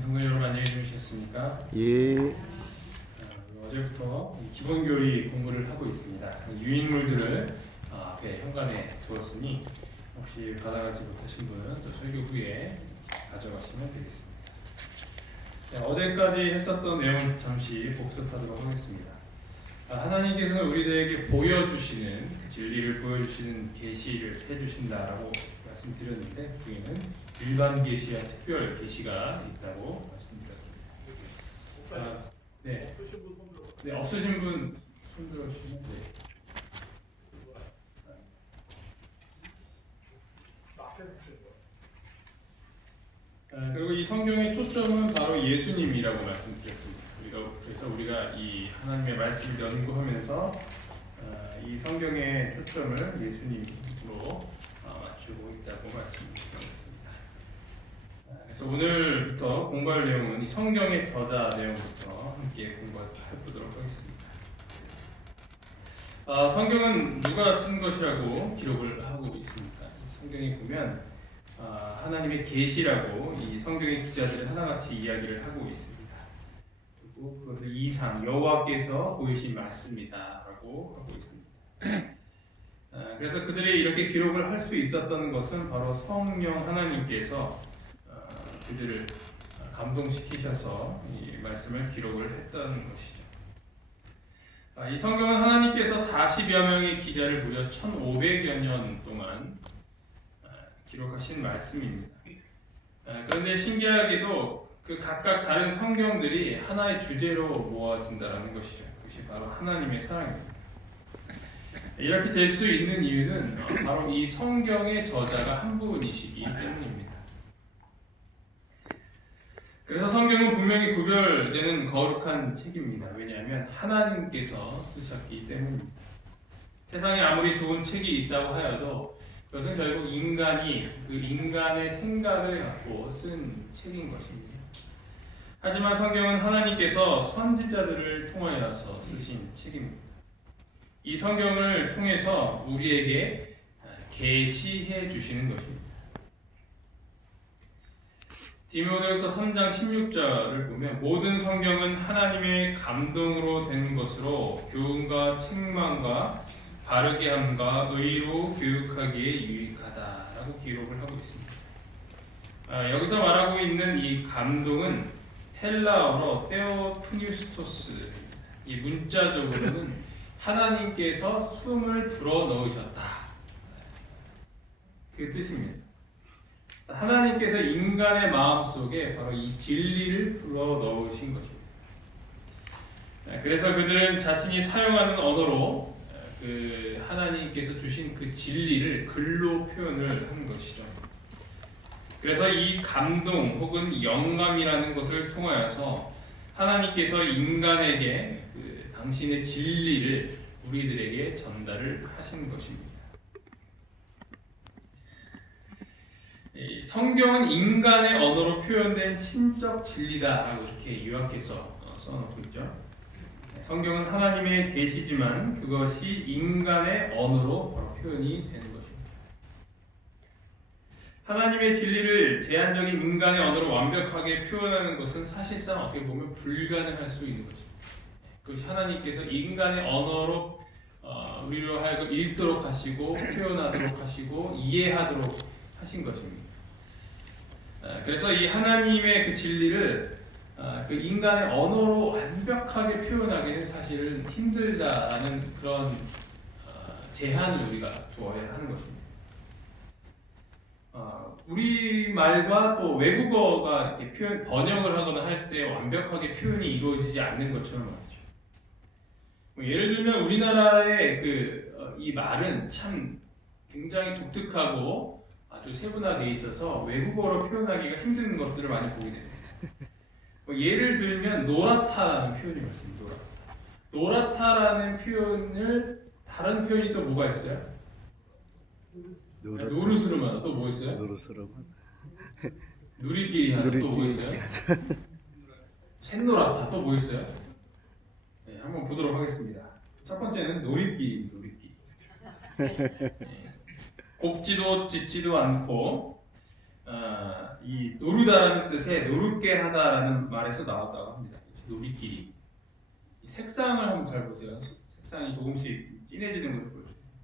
성도 여러분 안녕히 주무셨습니까? 예. 어제부터 기본교리 공부를 하고 있습니다. 유인물들을 앞에 현관에 두었으니 혹시 받아가지 못하신 분은 또 설교 후에 가져가시면 되겠습니다. 어제까지 했었던 내용을 잠시 복습하도록 하겠습니다. 하나님께서는 우리들에게 보여주시는 진리를 보여주시는 계시를 해주신다라고 말씀드렸는데 그에는 일반 계시와 특별 계시가 있다고 말씀드렸습니다. 네. 네, 없으신 분 손 들어주시면 네. 그리고 이 성경의 초점은 바로 예수님이라고 말씀드렸습니다. 그래서 우리가 이 하나님의 말씀을 연구하면서 이 성경의 초점을 예수님으로 맞추고 있다고 말씀드렸습니다. 그래서 오늘부터 공부할 내용은 이 성경의 저자 내용부터 함께 공부해보도록 하겠습니다. 성경은 누가 쓴 것이라고 기록을 하고 있습니까? 성경에 보면 하나님의 계시라고 이 성경의 기자들은 하나같이 이야기를 하고 있습니다. 그리고 그것을 이상 여호와께서 보이신 말씀이다라고 하고 있습니다. 그래서 그들이 이렇게 기록을 할 수 있었던 것은 바로 성령 하나님께서 그들을 감동시키셔서 이 말씀을 기록을 했던 것이죠. 이 성경은 하나님께서 40여 명의 기자를 무려 1500여 년 동안 기록하신 말씀입니다. 그런데 신기하게도 그 각각 다른 성경들이 하나의 주제로 모아진다는 것이죠. 그것이 바로 하나님의 사랑입니다. 이렇게 될 수 있는 이유는 바로 이 성경의 저자가 한 분이시기 때문입니다. 그래서 성경은 분명히 구별되는 거룩한 책입니다. 왜냐하면 하나님께서 쓰셨기 때문입니다. 세상에 아무리 좋은 책이 있다고 하여도 그것은 결국 인간이 그 인간의 생각을 갖고 쓴 책인 것입니다. 하지만 성경은 하나님께서 선지자들을 통하여서 쓰신 책입니다. 이 성경을 통해서 우리에게 계시해 주시는 것입니다. 디모데후서 3장 16절을 보면 모든 성경은 하나님의 감동으로 된 것으로 교훈과 책망과 바르게 함과 의로 교육하기에 유익하다라고 기록을 하고 있습니다. 여기서 말하고 있는 이 감동은 헬라어로 테오프니우스토스, 이 문자적으로는 하나님께서 숨을 불어 넣으셨다 그 뜻입니다. 하나님께서 인간의 마음속에 바로 이 진리를 불어 넣으신 것입니다. 그래서 그들은 자신이 사용하는 언어로 그 하나님께서 주신 그 진리를 글로 표현을 한 것이죠. 그래서 이 감동 혹은 영감이라는 것을 통하여서 하나님께서 인간에게 그 당신의 진리를 우리들에게 전달을 하신 것입니다. 성경은 인간의 언어로 표현된 신적 진리다라고 이렇게 요약해서 써놓고 있죠. 성경은 하나님의 계시지만 그것이 인간의 언어로 바로 표현이 되는 것입니다. 하나님의 진리를 제한적인 인간의 언어로 완벽하게 표현하는 것은 사실상 어떻게 보면 불가능할 수 있는 것입니다. 그것이 하나님께서 인간의 언어로 우리로 하여금 읽도록 하시고 표현하도록 하시고 이해하도록 하신 것입니다. 그래서 이 하나님의 그 진리를 그 인간의 언어로 완벽하게 표현하기는 사실은 힘들다라는 그런 제한을 우리가 두어야 하는 것입니다. 우리말과 또 외국어가 이렇게 번역을 하거나 할 때 완벽하게 표현이 이루어지지 않는 것처럼 말이죠. 예를 들면 우리나라의 이 말은 참 굉장히 독특하고 아주 세분화되어 있어서 외국어로 표현하기가 힘든 것들을 많이 보게 됩니다. 예를 들면 노랗다라는 표현이 있습니다. 노랗다라는 표현을 다른 표현이 또 뭐가 있어요? 노릇으로만 또 뭐 있어요? 노릇으로만 누리끼리 하나 또 뭐 있어요? 샛노랗다 또 뭐 있어요? 네, 한번 보도록 하겠습니다. 첫 번째는 노리끼리. 곱지도 짖지도 않고 이 노르다라는 뜻의 노릇게 하다라는 말에서 나왔다고 합니다. 노리끼리. 이 색상을 한번 잘 보세요. 색상이 조금씩 진해지는 것을 볼 수 있어요.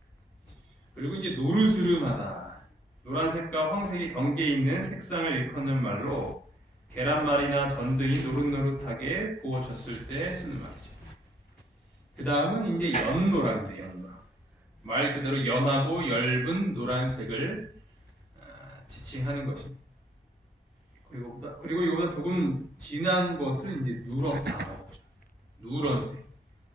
그리고 이제 노르스름하다. 노란색과 황색이 경계에 있는 색상을 일컫는 말로 계란말이나 전등이 노릇노릇하게 구워졌을 때 쓰는 말이죠. 그 다음은 이제 연노라입니다. 연노라. 말 그대로 연하고 엷은 노란색을 지칭하는 것입니다. 그리고 이거보다 조금 진한 것을 이제 누렇다고 하죠. 누런색.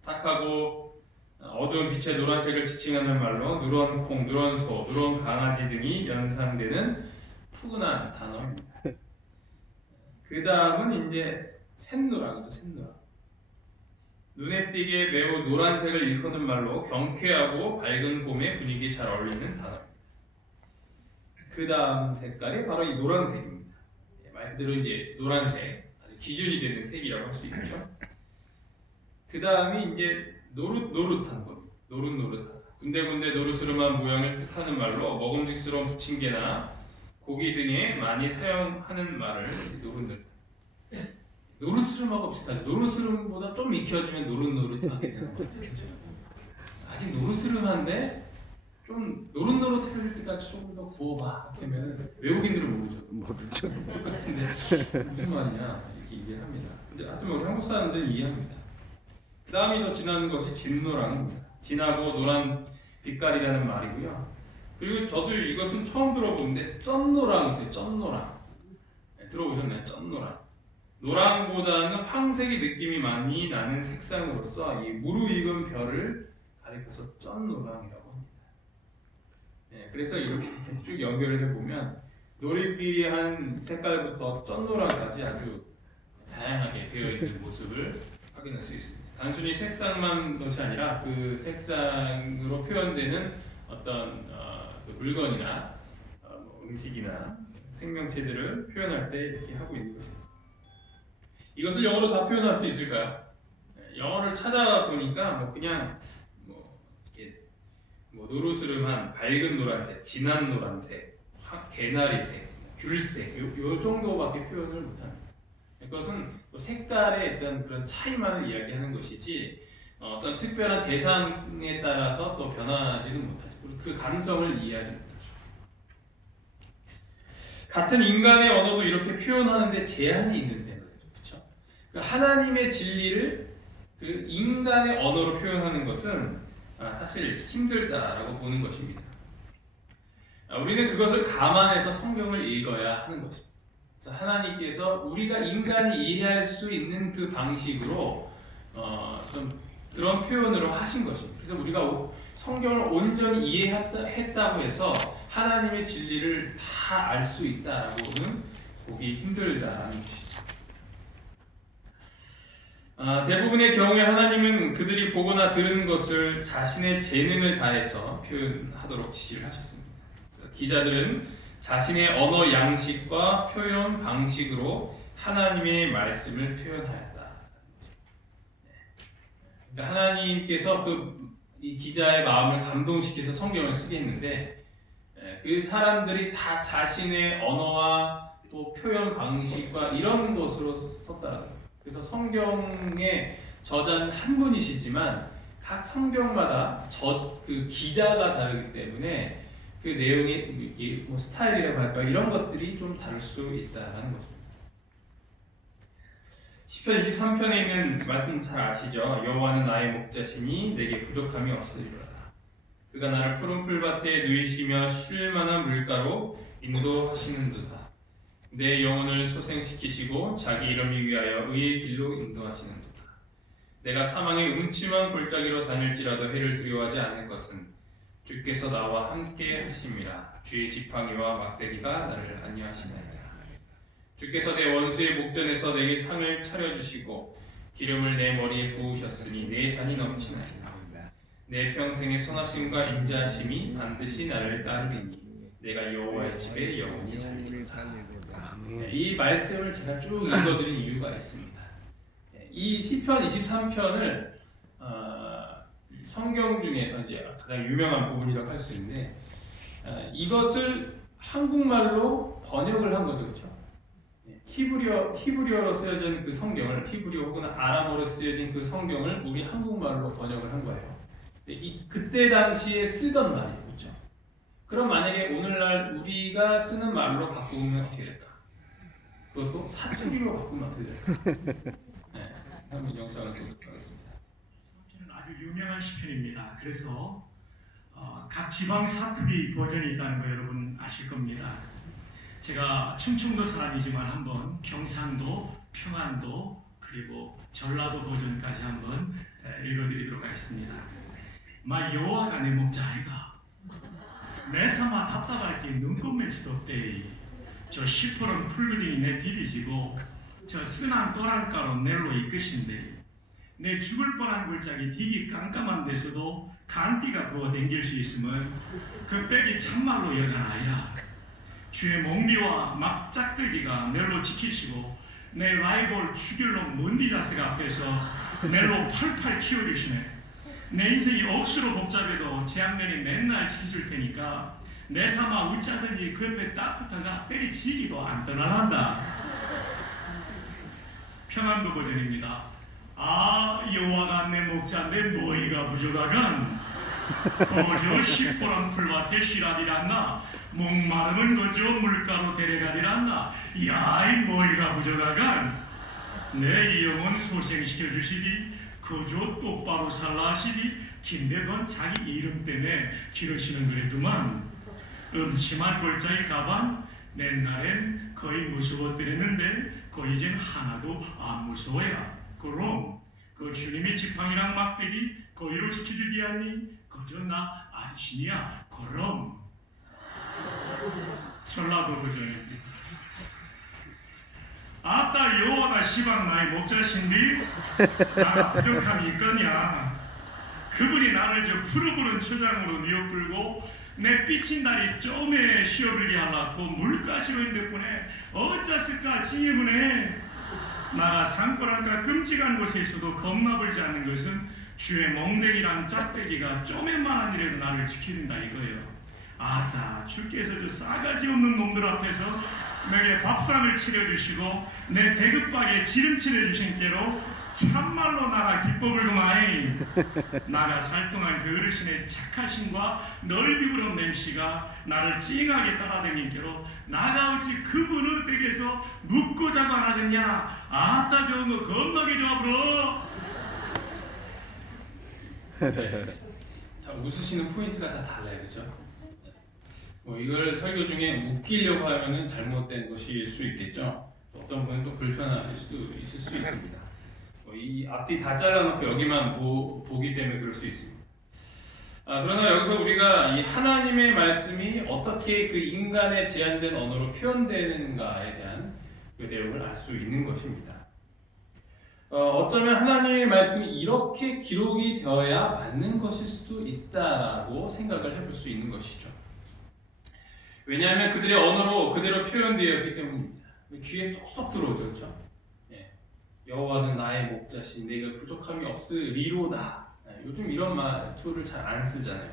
탁하고 어두운 빛의 노란색을 지칭하는 말로 누런 콩, 누런 소, 누런 강아지 등이 연상되는 푸근한 단어입니다. 그 다음은 이제 샛노랑이죠. 샛노랑. 눈에 띄게 매우 노란색을 일컫는 말로 경쾌하고 밝은 봄의 분위기에 잘 어울리는 단어입니다. 그 다음 색깔이 바로 이 노란색입니다. 말 그대로 이제 노란색, 아주 기준이 되는 색이라고 할 수 있죠. 그 다음이 이제 노릇노릇한 것, 노릇노릇하다. 군데군데 노르스름한 모양을 뜻하는 말로 먹음직스러운 부침개나 고기 등에 많이 사용하는 말을 노릇노릇. 노르스름하고 비슷하죠. 노르스름보다 좀 익혀지면 노릇노릇하게 되는 것 같아요. 아직 노르스름한데 좀 노릇노릇할 때까지 조금 더 구워봐 하면 외국인들은 모르죠. 똑같은데 무슨 말이냐 이렇게 얘기를 합니다. 근데 하여튼 우리 한국 사람들은 이해합니다. 그 다음이 더 진한 것이 진노랑입니다. 진하고 노란 빛깔이라는 말이고요. 그리고 저도 이것은 처음 들어보는데 쩐노랑 있어요. 쩐노랑. 네, 들어보셨나요? 쩐노랑. 노랑보다는 황색이 느낌이 많이 나는 색상으로서 이 무르익은 별을 가리켜서 쩐노랑이라고 합니다. 네, 그래서 이렇게 쭉 연결을 해보면 노릇끼리한 색깔부터 쩐노랑까지 아주 다양하게 되어 있는 모습을 확인할 수 있습니다. 단순히 색상만 것이 아니라 그 색상으로 표현되는 어떤 그 물건이나 음식이나 생명체들을 표현할 때 이렇게 하고 있는 것입니다. 이것을 영어로 다 표현할 수 있을까요? 영어를 찾아보니까 그냥 노르스름한 밝은 노란색, 진한 노란색, 개나리색, 귤색 요 정도밖에 표현을 못합니다. 그것은 색깔의 어떤 그런 차이만을 이야기하는 것이지 어떤 특별한 대상에 따라서 또 변하지는 못하죠. 그 감성을 이해하지 못하죠. 같은 인간의 언어도 이렇게 표현하는데 제한이 있는데 그렇죠? 그 하나님의 진리를 그 인간의 언어로 표현하는 것은 사실 힘들다라고 보는 것입니다. 우리는 그것을 감안해서 성경을 읽어야 하는 것입니다. 그래서 하나님께서 우리가 인간이 이해할 수 있는 그 방식으로 좀 그런 표현으로 하신 것입니다. 그래서 우리가 성경을 온전히 이해했다고 해서 하나님의 진리를 다 알 수 있다라고는 보기 힘들다라는 것입니다. 대부분의 경우에 하나님은 그들이 보거나 들은 것을 자신의 재능을 다해서 표현하도록 지시를 하셨습니다. 기자들은 자신의 언어 양식과 표현 방식으로 하나님의 말씀을 표현하였다. 그러니까 하나님께서 이 기자의 마음을 감동시켜서 성경을 쓰게 했는데 그 사람들이 다 자신의 언어와 또 표현 방식과 이런 것으로 썼다라는 거예요. 그래서 성경의 저자는 한 분이시지만 각 성경마다 그 기자가 다르기 때문에 그 내용의 스타일이라고 할까 이런 것들이 좀 다를 수 있다는 거죠. 시편 23편에 있는 말씀 잘 아시죠? 여호와는 나의 목자시니 내게 부족함이 없으리로다. 그가 나를 푸른 풀밭에 누이시며 쉴만한 물가로 인도하시는도다. 내 영혼을 소생시키시고 자기 이름을 위하여 의의 길로 인도하시는도다. 내가 사망의 음침한 골짜기로 다닐지라도 해를 두려워하지 않을 것은 주께서 나와 함께 하심이라. 주의 지팡이와 막대기가 나를 안위하시나이다. 주께서 내 원수의 목전에서 내게 상을 차려주시고 기름을 내 머리에 부으셨으니 내 잔이 넘치나이다. 내 평생의 선하심과 인자하심이 반드시 나를 따르리니 내가 여호와의 집에 영원히 살리로다. 이 말씀을 제가 쭉 읽어드린 이유가 있습니다. 이 시편 23편을 성경 중에서 이제 가장 유명한 부분이라고 할 수 있는데 이것을 한국말로 번역을 한 거죠, 그렇죠? 히브리어로 쓰여진 그 성경을, 히브리어 혹은 아람어로 쓰여진 그 성경을 우리 한국말로 번역을 한 거예요. 그때 당시에 쓰던 말이에요, 그렇죠? 그럼 만약에 오늘날 우리가 쓰는 말로 바꾸면 어떻게 될까? 그것도 사투리로 바꾸면 어떻게 될까? 네, 한번 영상을 보도록 하겠습니다. 사투리는 아주 유명한 시편입니다. 그래서 각 지방 사투리 버전이 있다는 거 여러분 아실 겁니다. 제가 충청도 사람이지만 한번 경상도, 평안도, 그리고 전라도 버전까지 한번 읽어드리도록 하겠습니다. 마 여호와가 내 목자 아이가 내 삼아 답답할 때 눈꽃매치도 없대. 저 시퍼런 풀그린이 내 비비지고 저 쓴한 또랑가로 넬로 이끄신데 내 죽을 뻔한 골짜기 디기 깜깜한 데서도 간띠가 부어 댕길 수 있으면 그 빽이 참말로 여간 아니라 주의 몽비와 막짝대기가 넬로 지키시고 내 라이벌 추길롱 먼디자스 앞에서 넬로 팔팔 키워주시네. 내 인생이 억수로 복잡해도 재앙년이 맨날 지켜줄 테니까 내 삼아 웃자든지 그 옆에 딱 붙어가 때리치기도 안 떠나란다. 평안도 버전입니다. 아 여호와가 내 목자 내 뭐이가 부족하간 거저 시퍼런 풀밭에 쉬라디란나 목마름은 거저 물가로 데려가디란나 야이 뭐이가 부족하간 내 이 영혼 소생시켜 주시니 그저 똑바로 살라 하시니 긴데건 자기 이름 때문에 기르시는 그래도만 음침한 골짜기 가반 옛날엔 거의 무서웠더랬는데 거의 이젠 하나도 안 무서워야. 그럼 그 주님의 지팡이랑 막대기 거기로 지켜주기 아니 그저 나 안심이야. 그럼 전라도 버전입니다. 아따 여호와가 시방 나의 목자신디 나가 부족함이 있거냐. 그분이 나를 저 푸르푸른 초장으로 뉘어끌고 내 삐친 다리 좀에 쉬어버리 하려고 물가시로 있는 덕분에 어쩌을까 징해보네. 나가 산골한가 끔찍한 곳에 있어도 겁나불지 않는 것은 주의 멍댕이란 짝대기가 쪼맨만한 일에도 나를 지켜준다 이거예요. 아따 주께서 저 싸가지 없는 놈들 앞에서 내게 밥상을 차려주시고 내 대급박에 지름칠해 주신 게로 참말로 나가 기뻐불구마이. 나가 살동안 그 어르신의 착하심과 넓이 부른 맹씨가 나를 찡하게 따라다닌 게로 나가 어찌 그분의 댁에서 묵고 자고 안 하겠냐. 아따 좋은 거 겁나게 좋아 불어. 네, 다 웃으시는 포인트가 다 달라요, 그렇죠? 뭐 이걸 설교 중에 웃기려고 하면은 잘못된 것일 수 있겠죠. 어떤 분은 또 불편하실 수도 있을 수 있습니다. 이 앞뒤 다 잘라놓고 여기만 보기 때문에 그럴 수 있습니다. 그러나 여기서 우리가 이 하나님의 말씀이 어떻게 그 인간의 제한된 언어로 표현되는가에 대한 그 내용을 알 수 있는 것입니다. 어쩌면 하나님의 말씀이 이렇게 기록이 되어야 맞는 것일 수도 있다라고 생각을 해볼 수 있는 것이죠. 왜냐하면 그들의 언어로 그대로 표현되었기 때문입니다. 귀에 쏙쏙 들어오죠, 그렇죠? 여호와는 나의 목자시 내가 부족함이 없으리로다. 요즘 이런 말투를 잘 안 쓰잖아요.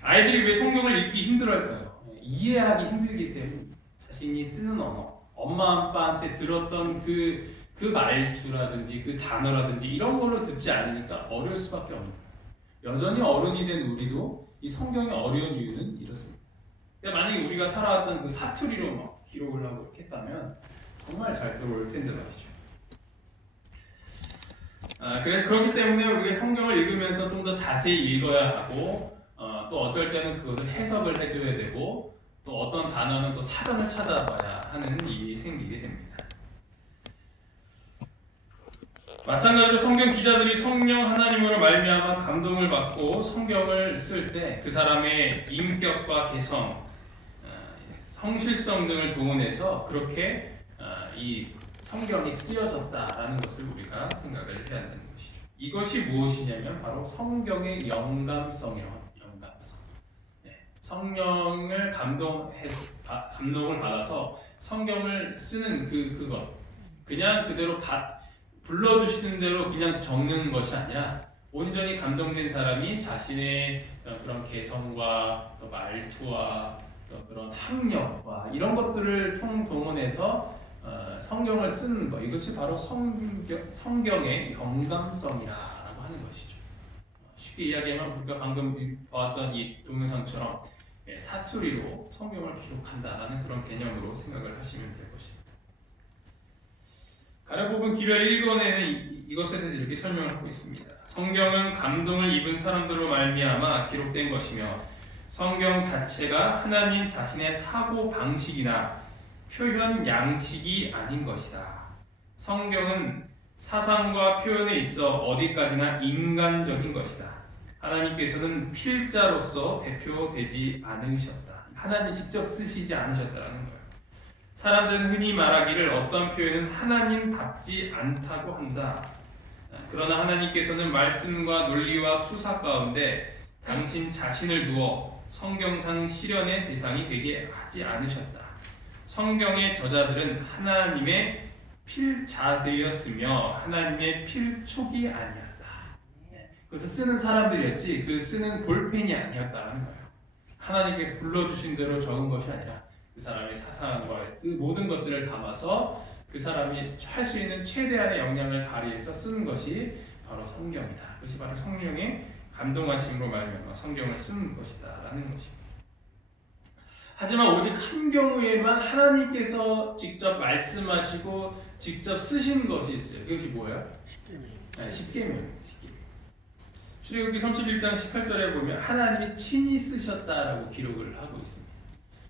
아이들이 왜 성경을 읽기 힘들어할까요? 이해하기 힘들기 때문에. 자신이 쓰는 언어, 엄마 아빠한테 들었던 그 말투라든지 그 단어라든지 이런 걸로 듣지 않으니까 어려울 수밖에 없는 거예요. 여전히 어른이 된 우리도 이 성경이 어려운 이유는 이렇습니다. 그러니까 만약에 우리가 살아왔던 그 사투리로 막 기록을 하고 이렇게 했다면 정말 잘 들어올 텐데 말이죠. 그렇기 때문에 우리가 성경을 읽으면서 좀 더 자세히 읽어야 하고 또 어떨 때는 그것을 해석을 해줘야 되고 또 어떤 단어는 또 사전을 찾아봐야 하는 일이 생기게 됩니다. 마찬가지로 성경 기자들이 성령 하나님으로 말미암아 감동을 받고 성경을 쓸 때 그 사람의 인격과 개성, 성실성 등을 동원해서 그렇게 이 성경이 쓰여졌다라는 것을 우리가 생각을 해야 되는 것이죠. 이것이 무엇이냐면 바로 성경의 영감성이라고 합니다. 영감성. 성령을 감동을 받아서 성경을 쓰는 그것. 그냥 그대로 불러주시는 대로 그냥 적는 것이 아니라 온전히 감동된 사람이 자신의 그런 개성과 또 말투와 또 그런 학력과 이런 것들을 총동원해서 성경을 쓰는 것, 이것이 바로 성경의 영감성이라고 하는 것이죠. 쉽게 이야기하면 우리가 방금 봤던 이 동영상처럼 사투리로 성경을 기록한다라는 그런 개념으로 생각을 하시면 될 것입니다. 가려복음 기별 1권에는 이것에 대해서 이렇게 설명을 하고 있습니다. 성경은 감동을 입은 사람들로 말미암아 기록된 것이며 성경 자체가 하나님 자신의 사고 방식이나 표현 양식이 아닌 것이다. 성경은 사상과 표현에 있어 어디까지나 인간적인 것이다. 하나님께서는 필자로서 대표되지 않으셨다. 하나님 직접 쓰시지 않으셨다는 거예요. 사람들은 흔히 말하기를 어떤 표현은 하나님답지 않다고 한다. 그러나 하나님께서는 말씀과 논리와 수사 가운데 당신 자신을 두어 성경상 실현의 대상이 되게 하지 않으셨다. 성경의 저자들은 하나님의 필자들이었으며 하나님의 필촉이 아니었다. 그래서 쓰는 사람들이었지 그 쓰는 볼펜이 아니었다는 거예요. 하나님께서 불러주신 대로 적은 것이 아니라 그 사람의 사상과 그 모든 것들을 담아서 그 사람이 할 수 있는 최대한의 역량을 발휘해서 쓰는 것이 바로 성경이다. 그것이 바로 성령의 감동하심으로 말미암아 성경을 쓰는 것이다라는 것입니다. 하지만 오직 한 경우에만 하나님께서 직접 말씀하시고 직접 쓰신 것이 있어요. 그것이 뭐예요? 십계명. 출애굽기 31장 18절에 보면 하나님이 친히 쓰셨다라고 기록을 하고 있습니다.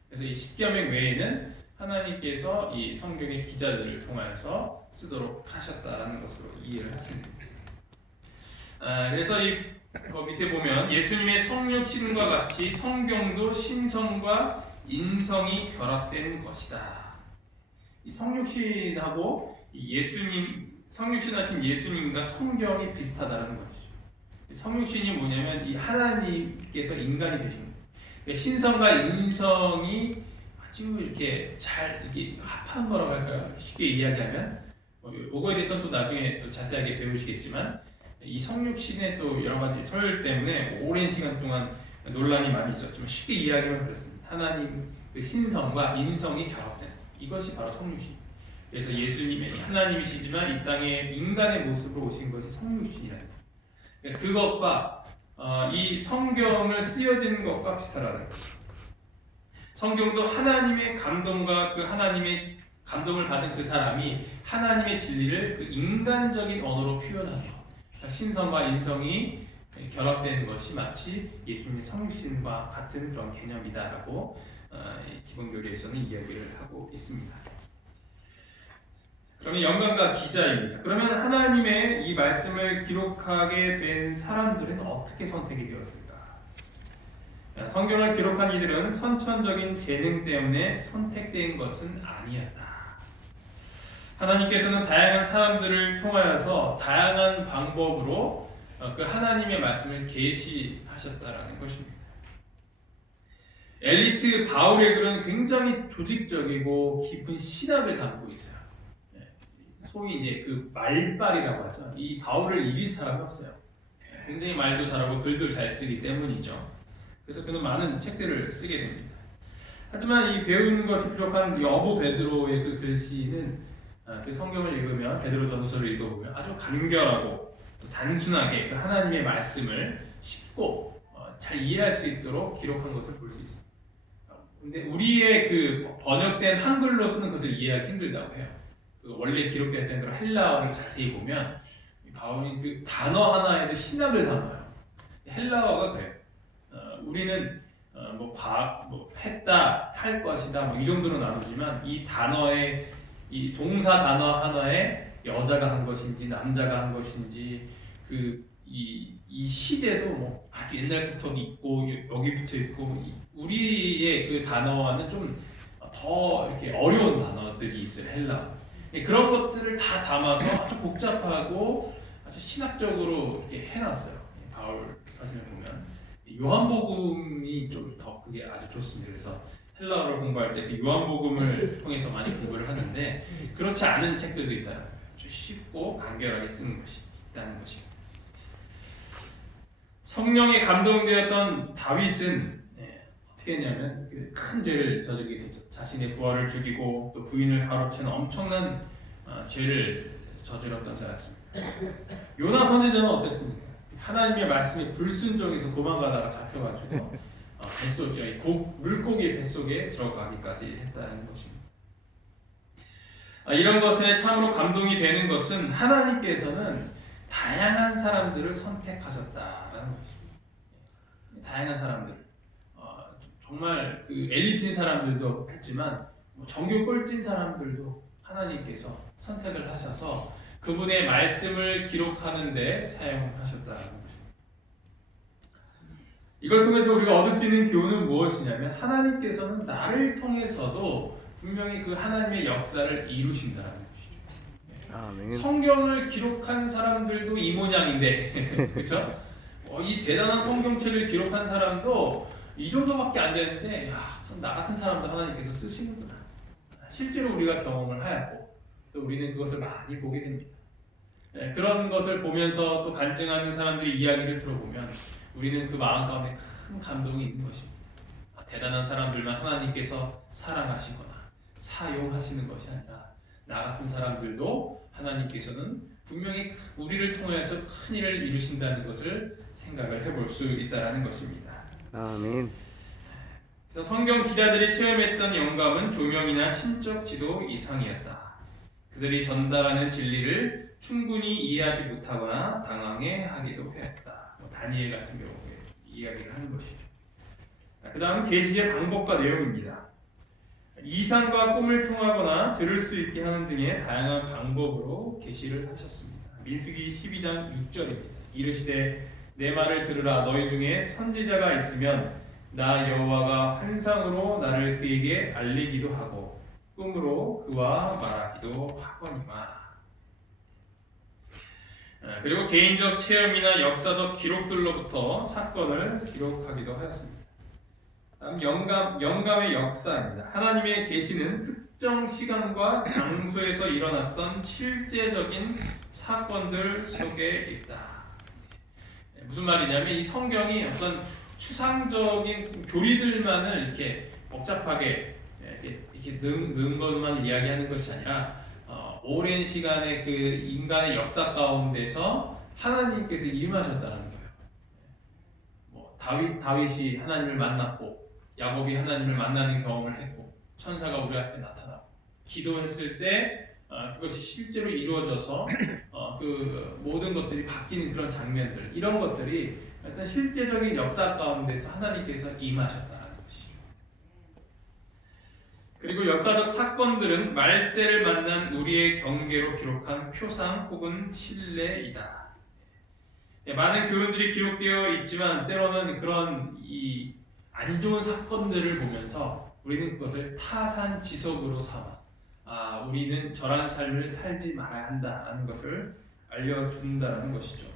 그래서 이 십계명 외에는 하나님께서 이 성경의 기자들을 통하여서 쓰도록 하셨다라는 것으로 이해를 하시면 됩니다. 그래서 그 밑에 보면 예수님의 성육신과 같이 성경도 신성과 인성이 결합된 것이다. 이 성육신하고 성육신하신 예수님과 성경이 비슷하다는 것이죠. 성육신이 뭐냐면 이 하나님께서 인간이 되신 거예요. 신성과 인성이 아주 이렇게 잘 이렇게 합한 거라고 할까요? 쉽게 이야기하면 이거에 대해서는 또 나중에 또 자세하게 배우시겠지만 이 성육신의 또 여러 가지 설 때문에 오랜 시간 동안 논란이 많이 있었지만 쉽게 이야기하면 그렇습니다. 하나님 그 신성과 인성이 결합된 이것이 바로 성육신. 그래서 예수님이 하나님이시지만 이 땅에 인간의 모습으로 오신 것이 성육신이라는 거예요. 그것과 이 성경을 쓰여진 것과 비슷하다는 거예요. 성경도 하나님의 감동과 그 하나님의 감동을 받은 그 사람이 하나님의 진리를 그 인간적인 언어로 표현하는 것. 신성과 인성이 결합된 것이 마치 예수님의 성육신과 같은 그런 개념이다라고 기본교리에서는 이야기를 하고 있습니다. 그러면 영감과 기자입니다. 그러면 하나님의 이 말씀을 기록하게 된 사람들은 어떻게 선택이 되었을까? 성경을 기록한 이들은 선천적인 재능 때문에 선택된 것은 아니었다. 하나님께서는 다양한 사람들을 통하여서 다양한 방법으로 그 하나님의 말씀을 계시하셨다라는 것입니다. 엘리트 바울의 글은 굉장히 조직적이고 깊은 신학을 담고 있어요. 소위 이제 그 말빨이라고 하죠. 이 바울을 이길 사람이 없어요. 굉장히 말도 잘하고 글도 잘 쓰기 때문이죠. 그래서 그는 많은 책들을 쓰게 됩니다. 하지만 이 배운 것이 부족한 여보 베드로의 그 글씨는 그 성경을 읽으면 베드로 전서를 읽어보면 아주 간결하고 또 단순하게 그 하나님의 말씀을 쉽고 잘 이해할 수 있도록 기록한 것을 볼 수 있습니다. 근데 우리의 그 번역된 한글로서는 그것을 이해하기 힘들다고 해요. 그 원래 기록됐던 그런 헬라어를 자세히 보면 바울이 그 단어 하나에도 신학을 담아요. 헬라어가 그래요. 우리는 했다, 할 것이다, 이 정도로 나누지만 이 단어의 이 동사 단어 하나에 여자가 한 것인지 남자가 한 것인지 이 시제도 아주 옛날부터 있고 여기 붙어 있고 우리의 그 단어와는 좀 더 이렇게 어려운 단어들이 있어요. 헬라. 그런 것들을 다 담아서 아주 복잡하고 아주 신학적으로 이렇게 해놨어요. 바울 사진을 보면 요한복음이 좀 더 그게 아주 좋습니다. 그래서 헬라어를 공부할 때 그 요한복음을 통해서 많이 공부를 하는데 그렇지 않은 책들도 있다는 거예요. 아주 쉽고 간결하게 쓰는 것이 있다는 것입니다. 성령에 감동되었던 다윗은 어떻게 어떻게 했냐면 그 큰 죄를 저지르게 되죠. 자신의 부하를 죽이고 또 부인을 가로채는 엄청난 죄를 저질렀던 자였습니다. 요나 선지자는 어땠습니까? 하나님의 말씀에 불순종해서 도망가다가 잡혀가지고 뱃속에 물고기 뱃속에 들어가기까지 했다는 것입니다. 이런 것에 참으로 감동이 되는 것은 하나님께서는 다양한 사람들을 선택하셨다라는 것입니다. 다양한 사람들, 정말 그 엘리트인 사람들도 했지만 정교 꼴찐 사람들도 하나님께서 선택을 하셔서 그분의 말씀을 기록하는 데 사용하셨다는 것입니다. 이걸 통해서 우리가 얻을 수 있는 교훈은 무엇이냐면 하나님께서는 나를 통해서도 분명히 그 하나님의 역사를 이루신다는 것이죠. 아멘. 성경을 기록한 사람들도 이 모양인데 그렇죠? 이 대단한 성경책을 기록한 사람도 이 정도밖에 안 되는데 나 같은 사람도 하나님께서 쓰시는구나. 실제로 우리가 경험을 하였고 또 우리는 그것을 많이 보게 됩니다. 그런 것을 보면서 또 간증하는 사람들의 이야기를 들어보면 우리는 그 마음 가운데 큰 감동이 있는 것입니다. 대단한 사람들만 하나님께서 사랑하시거나 사용하시는 것이 아니라 나 같은 사람들도 하나님께서는 분명히 우리를 통해서 큰 일을 이루신다는 것을 생각을 해볼 수 있다는 것입니다. 아멘. 그래서 성경 기자들이 체험했던 영감은 조명이나 신적 지도 이상이었다. 그들이 전달하는 진리를 충분히 이해하지 못하거나 당황해하기도 했다. 다니엘 같은 경우에 이야기를 하는 것이죠. 그 다음은 계시의 방법과 내용입니다. 이상과 꿈을 통하거나 들을 수 있게 하는 등의 다양한 방법으로 계시를 하셨습니다. 민수기 12장 6절입니다. 이르시되 내 말을 들으라. 너희 중에 선지자가 있으면 나 여호와가 환상으로 나를 그에게 알리기도 하고 꿈으로 그와 말하기도 하거니와. 그리고 개인적 체험이나 역사적 기록들로부터 사건을 기록하기도 하였습니다. 다음 영감의 역사입니다. 하나님의 계시는 특정 시간과 장소에서 일어났던 실제적인 사건들 속에 있다. 무슨 말이냐면 이 성경이 어떤 추상적인 교리들만을 이렇게 복잡하게 이렇게 넣은 것만 이야기하는 것이 아니라 오랜 시간의 그 인간의 역사 가운데서 하나님께서 임하셨다는 거예요. 다윗이 하나님을 만났고 야곱이 하나님을 만나는 경험을 했고 천사가 우리 앞에 나타나고 기도했을 때 그것이 실제로 이루어져서 그 모든 것들이 바뀌는 그런 장면들, 이런 것들이 어떤 실제적인 역사 가운데서 하나님께서 임하셨다는 것이죠. 그리고 역사적 사건들은 말세를 만난 우리의 경계로 기록한 표상 혹은 신뢰이다. 많은 교훈들이 기록되어 있지만 때로는 그런 이 안 좋은 사건들을 보면서 우리는 그것을 타산지석으로 삼아 우리는 저런 삶을 살지 말아야 한다는 것을 알려준다는 것이죠.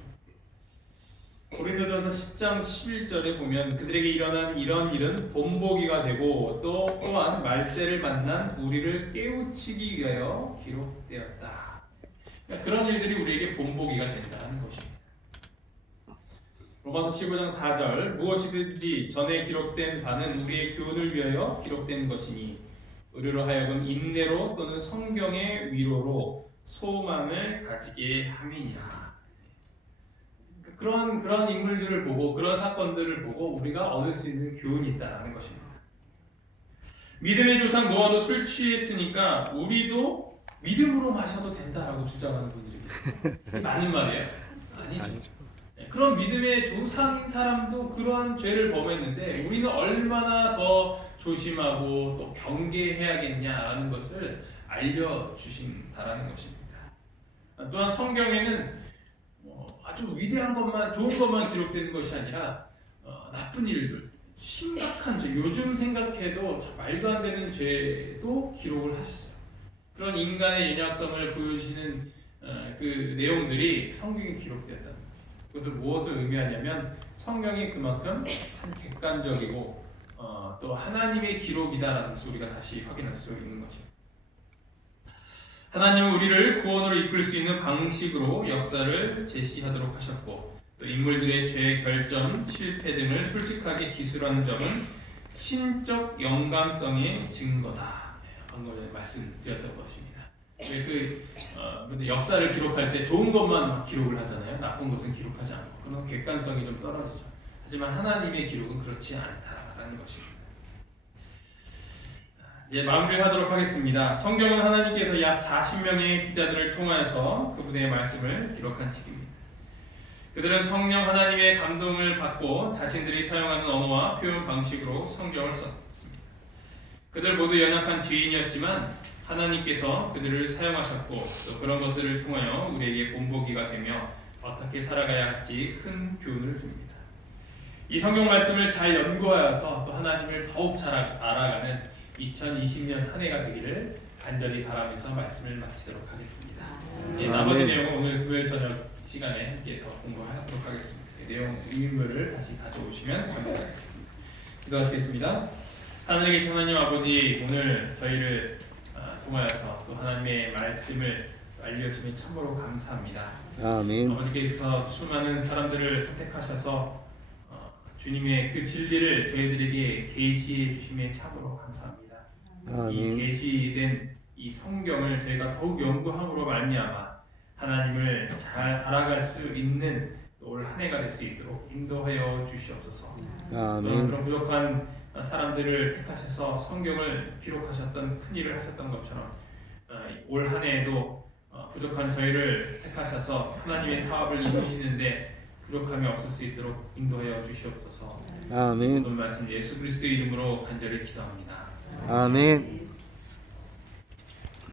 고린도전서 10장 11절에 보면 그들에게 일어난 이런 일은 본보기가 되고 또한 말세를 만난 우리를 깨우치기 위하여 기록되었다. 그러니까 그런 일들이 우리에게 본보기가 된다는 것입니다. 로마서 15장 4절 무엇이든지 전에 기록된 바는 우리의 교훈을 위하여 기록된 것이니 의료로 하여금 인내로 또는 성경의 위로로 소망을 가지게 함이니라. 그런 인물들을 보고 그런 사건들을 보고 우리가 얻을 수 있는 교훈이 있다는 것입니다. 믿음의 조상 노아도 술 취했으니까 우리도 믿음으로 마셔도 된다라고 주장하는 분들이 계세요. 이게 맞는 말이에요? 아니죠. 그런 믿음의 조상인 사람도 그러한 죄를 범했는데 우리는 얼마나 더 조심하고 또 경계해야겠냐라는 것을 알려주신다라는 것입니다. 또한 성경에는 아주 위대한 것만, 좋은 것만 기록되는 것이 아니라 나쁜 일들, 심각한 죄, 요즘 생각해도 말도 안 되는 죄도 기록을 하셨어요. 그런 인간의 연약성을 보여주시는 그 내용들이 성경에 기록되었다는 거죠. 그것은 무엇을 의미하냐면 성경이 그만큼 참 객관적이고 또 하나님의 기록이다라는 것을 우리가 다시 확인할 수 있는 것입니다. 하나님은 우리를 구원으로 이끌 수 있는 방식으로 역사를 제시하도록 하셨고 또 인물들의 죄, 결점, 실패 등을 솔직하게 기술하는 점은 신적 영감성의 증거다. 방금 전에 말씀드렸던 것입니다. 그 역사를 기록할 때 좋은 것만 기록을 하잖아요. 나쁜 것은 기록하지 않고. 그런 객관성이 좀 떨어지죠. 하지만 하나님의 기록은 그렇지 않다라는 것입니다. 이제 마무리를 하도록 하겠습니다. 성경은 하나님께서 약 40명의 기자들을 통하여서 그분의 말씀을 기록한 책입니다. 그들은 성령 하나님의 감동을 받고 자신들이 사용하는 언어와 표현 방식으로 성경을 썼습니다. 그들 모두 연약한 죄인이었지만 하나님께서 그들을 사용하셨고 또 그런 것들을 통하여 우리에게 본보기가 되며 어떻게 살아가야 할지 큰 교훈을 줍니다. 이 성경 말씀을 잘 연구하여서 또 하나님을 더욱 잘 알아가는 2020년 한 해가 되기를 간절히 바라면서 말씀을 마치도록 하겠습니다. 나머지 내용은 오늘 금요일 저녁 시간에 함께 더 공부하도록 하겠습니다. 내용 의문을 다시 가져오시면 감사하겠습니다. 기도하시겠습니다. 하늘에 계신 하나님 아버지, 오늘 저희를 통하여서 또 하나님의 말씀을 알려주시니 참으로 감사합니다. 아멘. 아버지께서 수많은 사람들을 선택하셔서 주님의 그 진리를 저희들에게 계시해 주심에 참으로 감사합니다. 아멘. 이 계시된 이 성경을 저희가 더욱 연구함으로 말미암아 하나님을 잘 알아갈 수 있는 올 한 해가 될 수 있도록 인도하여 주시옵소서. 아멘. 그런 부족한 사람들을 택하셔서 성경을 기록하셨던 큰 일을 하셨던 것처럼 올 한 해에도 부족한 저희를 택하셔서 하나님의 사업을 이루시는데 부족함이 없을 수 있도록 인도하여 주시옵소서. 아멘. 모든 말씀 예수 그리스도의 이름으로 간절히 기도합니다. 아멘.